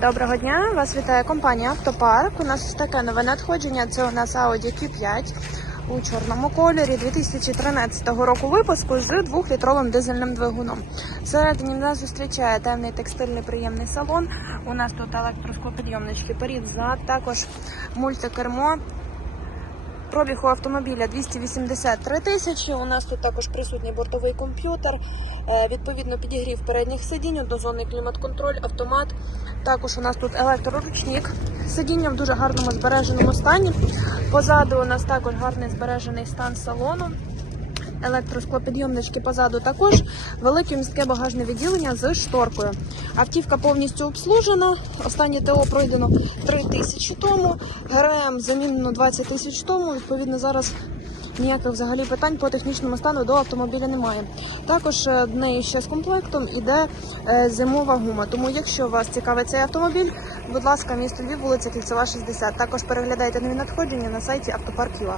Доброго дня! Вас вітає компанія Автопарк. У нас таке нове надходження. Це у нас Audi Q5 у чорному кольорі 2013 року випуску з 2-літровим дизельним двигуном. Всередині нас зустрічає темний текстильний приємний салон. У нас тут електроскопідйомнички перід знак, також мультикермо. Пробіг у автомобіля 283 тисячі. У нас тут також присутній бортовий комп'ютер, е, відповідно підігрів передніх сидінь, однозонний клімат-контроль, автомат. Також у нас тут електроручник. Сидіння в дуже гарному збереженому стані. Позаду у нас також гарний збережений стан салону. Електросклопідйомнички позаду також велике міське багажне відділення з шторкою. Автівка повністю обслужена. Останнє ТО пройдено 3 тисячі тому. ГРМ замінено 20 тисяч тому. Відповідно, зараз ніяких взагалі питань по технічному стану до автомобіля немає. Також е, в неї ще з комплектом іде е, зимова гума. Тому, якщо вас цікавить цей автомобіль, будь ласка, місто Львів, вулиця Кільцева, 60. Також переглядайте нові надходження на сайті Автопарк.ua.